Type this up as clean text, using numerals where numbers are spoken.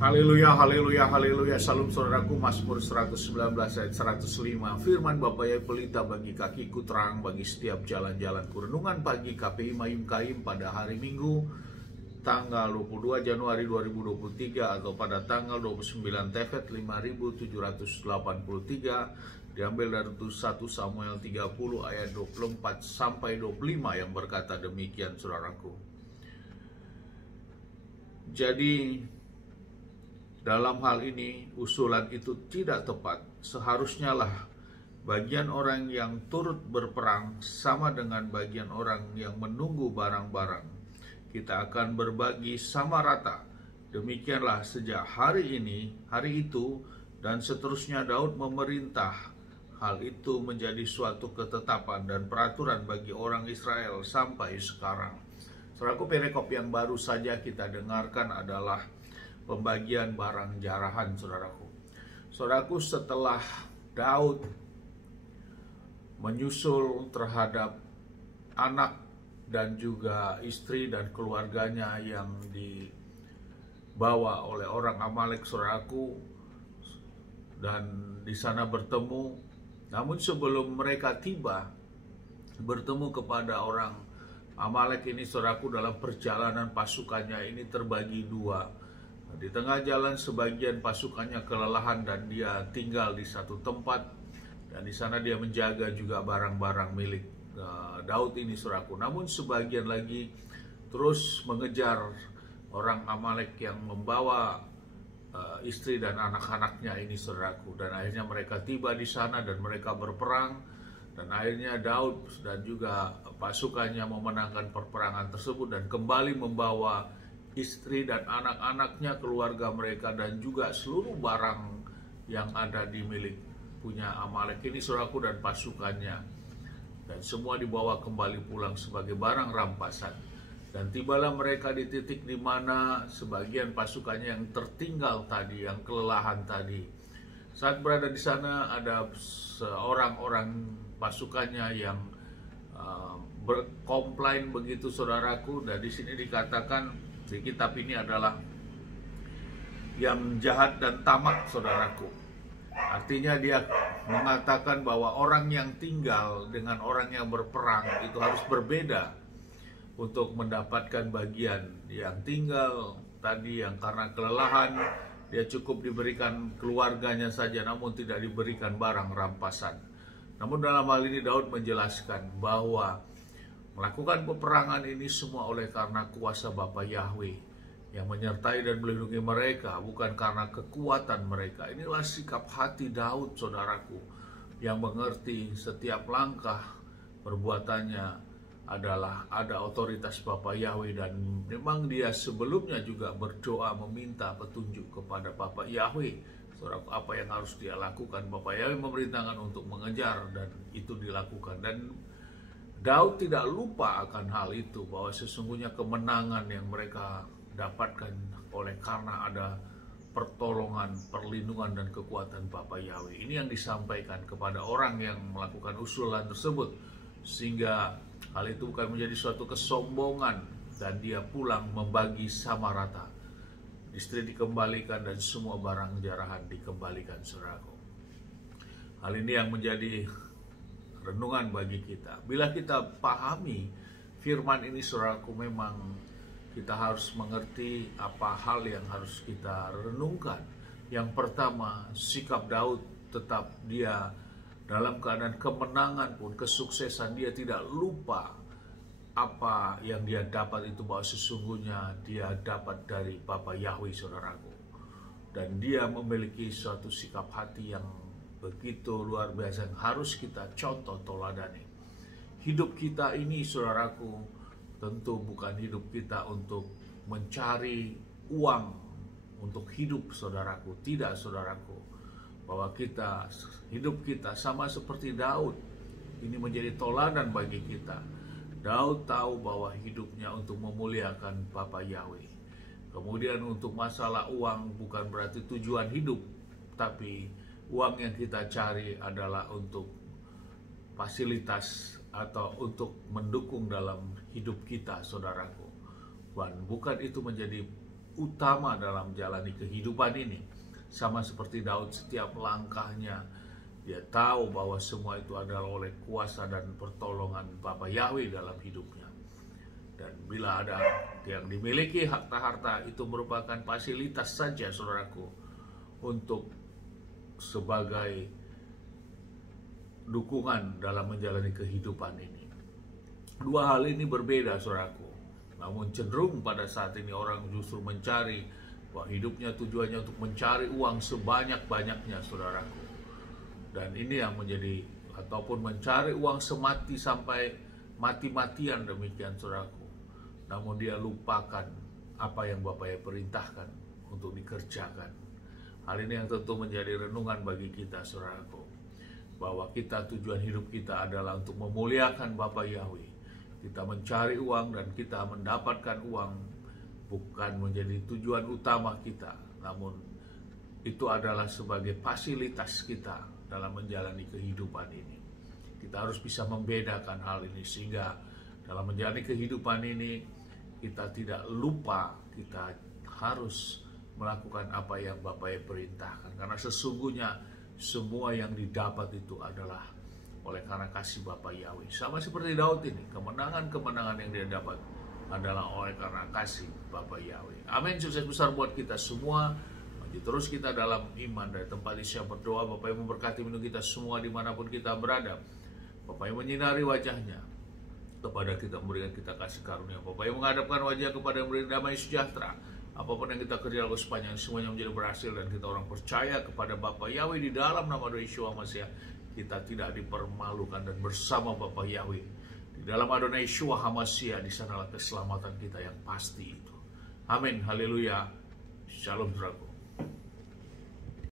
Haleluya, haleluya, haleluya. Salam saudaraku, Mazmur 119 ayat 105. Firman Bapa Yahweh pelita bagi kakiku, terang bagi setiap jalan-jalanku. Renungan pagi KPI Mayim Kaim pada hari Minggu tanggal 22 Januari 2023 atau pada tanggal 29 Tefet 5783, diambil dari 1 Samuel 30 ayat 24 sampai 25 yang berkata demikian, saudaraku. Jadi dalam hal ini usulan itu tidak tepat. Seharusnya lah bagian orang yang turut berperang sama dengan bagian orang yang menunggu barang-barang. Kita akan berbagi sama rata. Demikianlah sejak hari ini, hari itu, dan seterusnya Daud memerintah. Hal itu menjadi suatu ketetapan dan peraturan bagi orang Israel sampai sekarang. Saudaraku, perikop yang baru saja kita dengarkan adalah pembagian barang jarahan, saudaraku. Saudaraku, setelah Daud menyusul terhadap anak dan juga istri dan keluarganya yang dibawa oleh orang Amalek, saudaraku, dan di sana bertemu. Namun sebelum mereka tiba bertemu kepada orang Amalek ini, saudaraku, dalam perjalanan pasukannya ini terbagi dua. Di tengah jalan sebagian pasukannya kelelahan dan dia tinggal di satu tempat, dan di sana dia menjaga juga barang-barang milik Daud ini, saudaraku. Namun sebagian lagi terus mengejar orang Amalek yang membawa istri dan anak-anaknya ini, saudaraku. Dan akhirnya mereka tiba di sana dan mereka berperang, dan akhirnya Daud dan juga pasukannya memenangkan perperangan tersebut dan kembali membawa istri dan anak-anaknya, keluarga mereka, dan juga seluruh barang yang ada di milik punya Amalek ini, saudaraku, dan pasukannya. Dan semua dibawa kembali pulang sebagai barang rampasan. Dan tibalah mereka di titik di mana sebagian pasukannya yang tertinggal tadi, yang kelelahan tadi. Saat berada di sana ada seorang pasukannya yang berkomplain begitu, saudaraku. Dan di sini dikatakan di kitab ini adalah yang jahat dan tamak, saudaraku. Artinya dia mengatakan bahwa orang yang tinggal dengan orang yang berperang itu harus berbeda untuk mendapatkan bagian. Yang tinggal tadi yang karena kelelahan, dia cukup diberikan keluarganya saja, namun tidak diberikan barang rampasan. Namun dalam hal ini Daud menjelaskan bahwa melakukan peperangan ini semua oleh karena kuasa Bapa Yahweh yang menyertai dan melindungi mereka, bukan karena kekuatan mereka. Inilah sikap hati Daud, saudaraku, yang mengerti setiap langkah perbuatannya adalah ada otoritas Bapa Yahweh, dan memang dia sebelumnya juga berdoa meminta petunjuk kepada Bapa Yahweh, saudaraku, apa yang harus dia lakukan. Bapa Yahweh memerintahkan untuk mengejar dan itu dilakukan, dan Daud tidak lupa akan hal itu, bahwa sesungguhnya kemenangan yang mereka dapatkan oleh karena ada pertolongan, perlindungan, dan kekuatan Bapa Yahweh. Ini yang disampaikan kepada orang yang melakukan usulan tersebut, sehingga hal itu bukan menjadi suatu kesombongan, dan dia pulang membagi sama rata. Istri dikembalikan dan semua barang jarahan dikembalikan, saudaraku. Hal ini yang menjadi renungan bagi kita. Bila kita pahami firman ini, saudaraku, memang kita harus mengerti apa hal yang harus kita renungkan. Yang pertama, sikap Daud tetap dia dalam keadaan kemenangan pun, kesuksesan, dia tidak lupa apa yang dia dapat itu, bahwa sesungguhnya dia dapat dari Bapa Yahweh, saudaraku. Dan dia memiliki suatu sikap hati yang begitu luar biasa yang harus kita contoh teladani. Hidup kita ini, saudaraku, tentu bukan hidup kita untuk mencari uang untuk hidup, saudaraku. Tidak, saudaraku, bahwa hidup kita sama seperti Daud. Ini menjadi teladan bagi kita. Daud tahu bahwa hidupnya untuk memuliakan Bapa Yahweh. Kemudian untuk masalah uang bukan berarti tujuan hidup, tapi uang yang kita cari adalah untuk fasilitas atau untuk mendukung dalam hidup kita, saudaraku. Dan bukan itu menjadi utama dalam menjalani kehidupan ini. Sama seperti Daud, setiap langkahnya dia tahu bahwa semua itu adalah oleh kuasa dan pertolongan Bapa Yahweh dalam hidupnya. Dan bila ada yang dimiliki harta-harta, itu merupakan fasilitas saja, saudaraku, untuk sebagai dukungan dalam menjalani kehidupan ini. Dua hal ini berbeda, saudaraku. Namun cenderung pada saat ini orang justru mencari bahwa hidupnya tujuannya untuk mencari uang sebanyak-banyaknya, saudaraku. Dan ini yang menjadi, ataupun mencari uang semati sampai mati-matian demikian, saudaraku. Namun dia lupakan apa yang Bapa perintahkan untuk dikerjakan. Hal ini yang tentu menjadi renungan bagi kita, saudaraku, bahwa kita, tujuan hidup kita adalah untuk memuliakan Bapa Yahweh. Kita mencari uang dan kita mendapatkan uang bukan menjadi tujuan utama kita, namun itu adalah sebagai fasilitas kita dalam menjalani kehidupan ini. Kita harus bisa membedakan hal ini sehingga dalam menjalani kehidupan ini kita tidak lupa kita harus melakukan apa yang Bapa perintahkan, karena sesungguhnya semua yang didapat itu adalah oleh karena kasih Bapa Yahweh. Sama seperti Daud ini, kemenangan-kemenangan yang dia dapat adalah oleh karena kasih Bapa Yahweh. Amin. Sukses besar buat kita semua. Maju terus kita dalam iman. Dari tempat ini saya berdoa, Bapa yang memberkati minum kita semua dimanapun kita berada. Bapa yang menyinari wajahnya kepada kita, memberikan kita kasih karunia. Bapa yang menghadapkan wajah kepada, memberikan damai sejahtera. Apapun yang kita kerjakan sepanjang semuanya menjadi berhasil, dan kita orang percaya kepada Bapa Yahweh di dalam nama Yeshua Mashiach. Kita tidak dipermalukan dan bersama Bapa Yahweh di dalam Adonai Yeshua HaMashiach, di sanalah keselamatan kita yang pasti itu. Amin. Haleluya. Shalom, saudaraku.